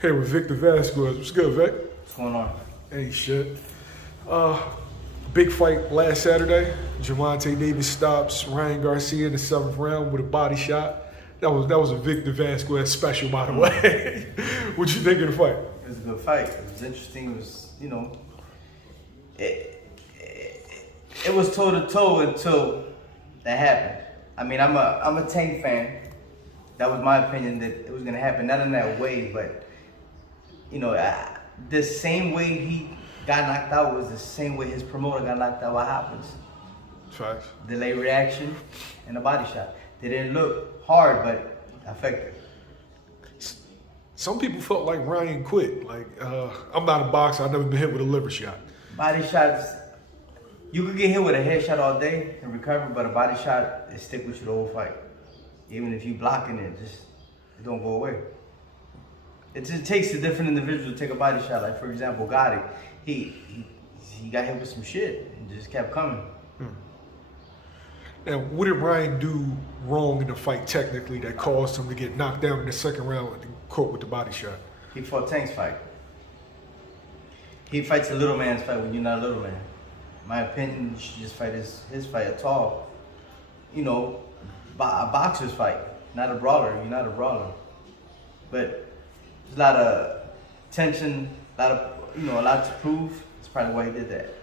Here with Victor Vasquez. What's good, Vic? What's going on? Hey, shit. Big fight last Saturday. Gervonta Davis stops Ryan Garcia in the 7th round with a body shot. That was a Victor Vasquez special, by the way. What you think of the fight? It was a good fight. It was interesting. It was, it was toe to toe until that happened. I mean, I'm a Tank fan. That was my opinion that it was gonna happen. Not in that way, but the same way he got knocked out was the same way his promoter got knocked out. What happens? Facts. Delayed reaction and a body shot. They didn't look hard, but effective. Some people felt like Ryan quit. Like, I'm not a boxer. I've never been hit with a liver shot. Body shots, you could get hit with a headshot all day and recover, but a body shot, it stick with you the whole fight. Even if you blocking it, it don't go away. It just takes a different individual to take a body shot. Like, for example, Gotti, he got hit with some shit and just kept coming. Now, what did Ryan do wrong in the fight technically that caused him to get knocked down in the 2nd round and caught with the body shot? He fought Tank's fight. He fights a little man's fight when you're not a little man. In my opinion, you should just fight his fight, a tall, a boxer's fight, not a brawler. You're not a brawler. But there's a lot of tension, a lot to prove. That's probably why he did that.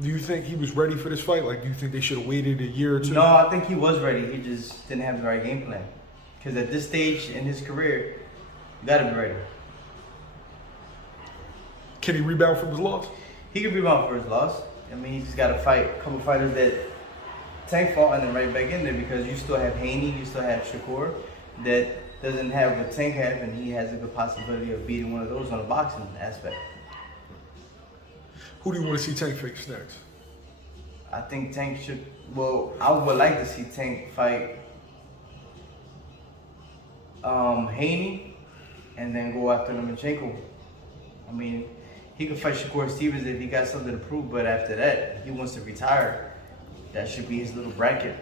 Do you think he was ready for this fight? Like, do you think they should have waited a year or two? No, I think he was ready. He just didn't have the right game plan. Because at this stage in his career, you got to be ready. Can he rebound from his loss? He can rebound for his loss. I mean, he just got to fight a couple fighters that Tank fought and then right back in there, because you still have Haney, you still have Shakur that doesn't have what Tank have, and he has a good possibility of beating one of those on a boxing aspect. Who do you want to see Tank face next? I think Tank should, I would like to see Tank fight Haney and then go after Lomachenko. I mean, he could fight Shakur Stevens if he got something to prove, but after that, he wants to retire. That should be his little bracket.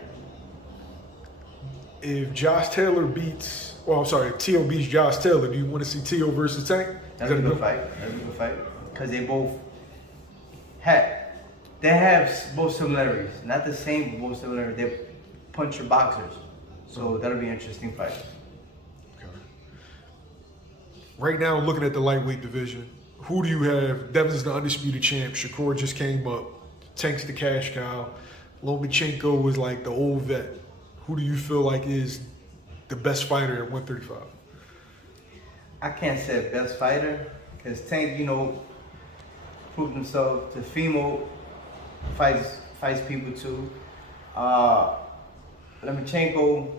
If Josh Taylor beats, Tio beats Josh Taylor, do you want to see Tio versus Tank? That's a good fight. That's a good fight. Because they both have both similarities. Not the same, but both similarities. They're puncher boxers. So that'll be an interesting fight. Okay. Right now, looking at the lightweight division, who do you have? Devin's the undisputed champ. Shakur just came up. Tank's the cash cow. Lomachenko was like the old vet. Who do you feel like is the best fighter at 135? I can't say best fighter, because Tank, proved himself. Tefimo fights people too. Lomachenko,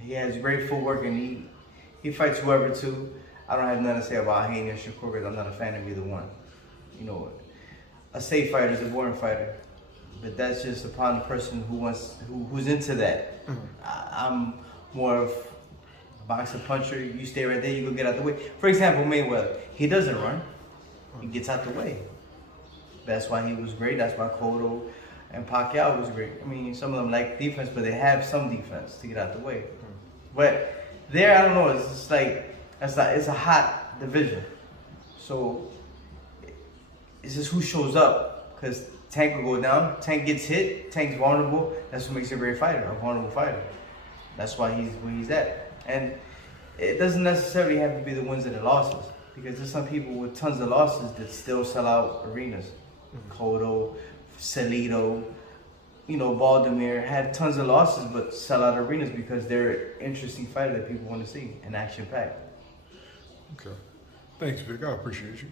he has great footwork and he fights whoever too. I don't have nothing to say about Haney or Shakur because I'm not a fan of either one. A safe fighter is a boring fighter, but that's just upon the person who's into that. I'm more of a boxer puncher. You stay right there, you go get out the way. For example, Mayweather, he doesn't run. He gets out the way. That's why he was great. That's why Cotto and Pacquiao was great. I mean, some of them like defense, but they have some defense to get out the way. But there, I don't know. It's just like it's a hot division. So it's just who shows up. Because Tank will go down. Tank gets hit. Tank's vulnerable. That's what makes him a great fighter, a vulnerable fighter. That's why he's where he's at. And it doesn't necessarily have to be the wins and the losses. Because there's some people with tons of losses that still sell out arenas. Cotto, Salido, Baldomir had tons of losses but sell out arenas because they're interesting fighters that people want to see and action-packed. Okay. Thanks, Vic. I appreciate you.